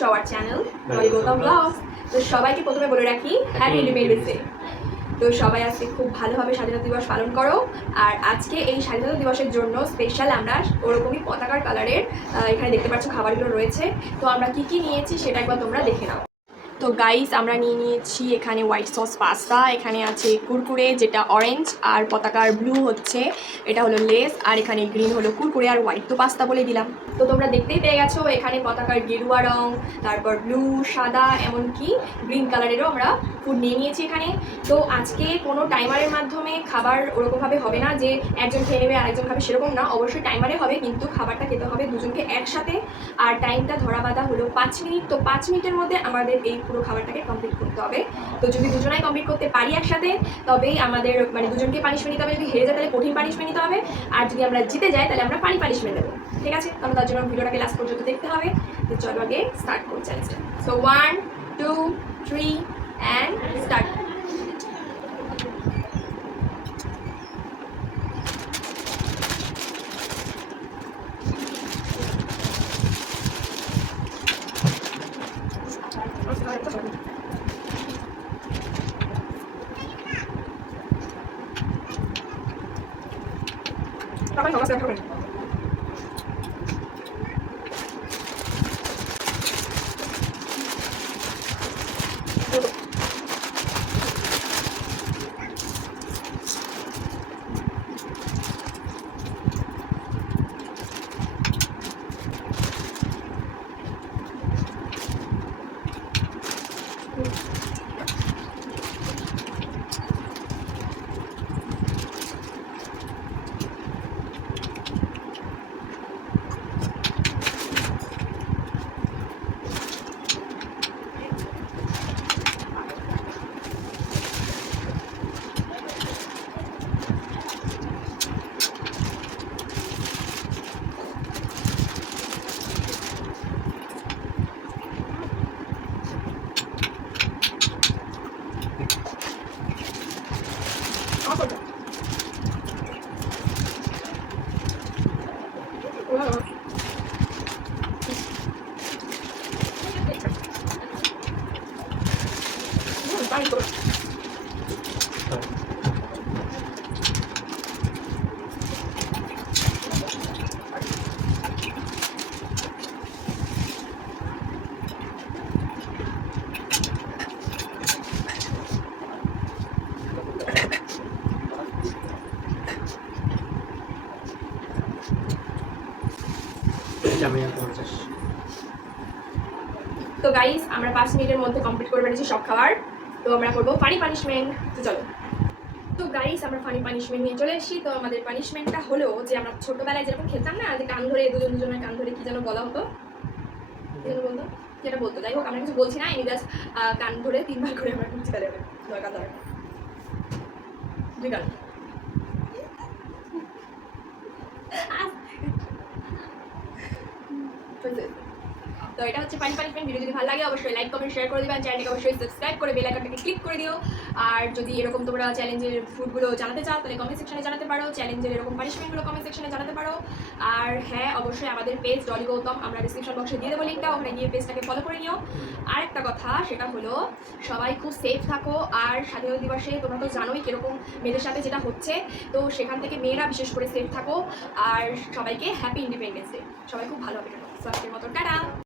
Two our channel Dolly Gautam blogs. তো সবাইকে প্রথমে বলে রাখি হ্যাপি ইন্ডিপেন্ডেন্স ডে। তো সবাই আজকে খুব ভালোভাবে স্বাধীনতা দিবস পালন করো। আর আজকে এই স্বাধীনতা দিবসের জন্য স্পেশাল আমরা ওরকমই পতাকার কালারের এখানে দেখতে পাচ্ছ খাবারগুলো রয়েছে। তো আমরা কি কি নিয়েছি সেটা একবার তোমরা দেখে নাও। তো গাইস আমরা নিয়েছি এখানে হোয়াইট সস পাস্তা, এখানে আছে কুরকুরে যেটা অরেঞ্জ, আর পতাকার ব্লু হচ্ছে এটা হলো লেস, আর এখানে গ্রিন হলো কুরকুরে, আর হোয়াইট তো পাস্তা বলে দিলাম। তো তোমরা দেখতেই পেয়ে গেছো এখানে পতাকার গেরুয়া রং, তারপর ব্লু, সাদা, এমনকি গ্রিন কালারেরও আমরা ফুড নিয়ে নিয়েছি এখানে। তো আজকে কোনো টাইমারের মাধ্যমে খাবার ওরকমভাবে হবে না যে একজন খেয়ে নেবে আরেকজন খাবে, সেরকম না। অবশ্যই টাইমারে হবে, কিন্তু খাবারটা খেতে হবে দুজনকে একসাথে। আর টাইমটা ধরা বাঁধা হলো 5 মিনিট। তো 5 মিনিটের মধ্যে আমাদের এই পুরো খাবারটাকে কমপ্লিট করতে হবে। তো যদি দুজনাই কমপ্লিট করতে পারি একসাথে, তবেই আমাদের মানে দুজনকে পানিশমেন্ট দিতে হবে। যদি হেরে যায় তাহলে কঠিন পানিশমেন্ট দিতে হবে, আর যদি আমরা জিতে যাই তাহলে আমরা পানিশমেন্ট দেবো। ঠিক আছে? তাহলে তার জন্য ভিডিওটাকে লাস্ট পর্যন্ত দেখতে হবে। তো চলো আগে স্টার্ট করি চ্যালেঞ্জটা। So 1 2 3 and start. তো গাইস আমরা 5 মিনিটের মধ্যে কমপ্লিট করে ফেলেছি সব খাবার। তো আমরা করবো ফানি পানিশমেন্ট। তো চলো। তো গাইস আমরা ফানি পানিশমেন্ট নিয়ে চলে এসেছি। তো আমাদের পানিশমেন্টটা হলো যে আমরা ছোটবেলায় যেরকম খেলতাম না, যে কান ধরে দুজনের কান ধরে কি যেন বলা হতো, কি যেন বলতো, যেটা বলতো, যাই হোক আমরা কিছু বলছি না, আমি জাস্ট কান ধরে 3 বার করে আমরা ঘুরতে দেবে দরকার দরকার 2 গান। তো এটা হচ্ছে ফানি পানিশমেন্ট। ভিডিও যদি ভালো লাগে অবশ্যই লাইক কমেন্ট শেয়ার করে দিবেন, চ্যানেলকে অবশ্যই সাবস্ক্রাইব করে বেল আইকনটাকে ক্লিক করে দিও। আর যদি এরকম তোমরা চ্যালেঞ্জের ফুডগুলো জানাতে চাও তাহলে কমেন্ট সেকশনে জানাতে পারো, চ্যালেঞ্জের এরকম পানিশমেন্টগুলো কমেন্ট সেকশনে জানাতে পারো। আর হ্যাঁ, অবশ্যই আমাদের পেজ ডলি গৌতম আমরা ডিসক্রিপশন বক্সে দিয়ে দেবো লিঙ্কটা, ওখানে গিয়ে পেজটাকে ফলো করে নিও। আর একটা কথা, সেটা হলো সবাই খুব সেফ থাকো। আর স্বাধীনতা দিবসে তোমরা তো জানোই কীরকম মেয়েদের সাথে যেটা হচ্ছে, তো সেখান থেকে মেয়েরা বিশেষ করে সেফ থাকো। আর সবাইকে হ্যাপি ইন্ডিপেন্ডেন্স ডে। সবাই খুব ভালো হবে। আজকের মতো টাটা।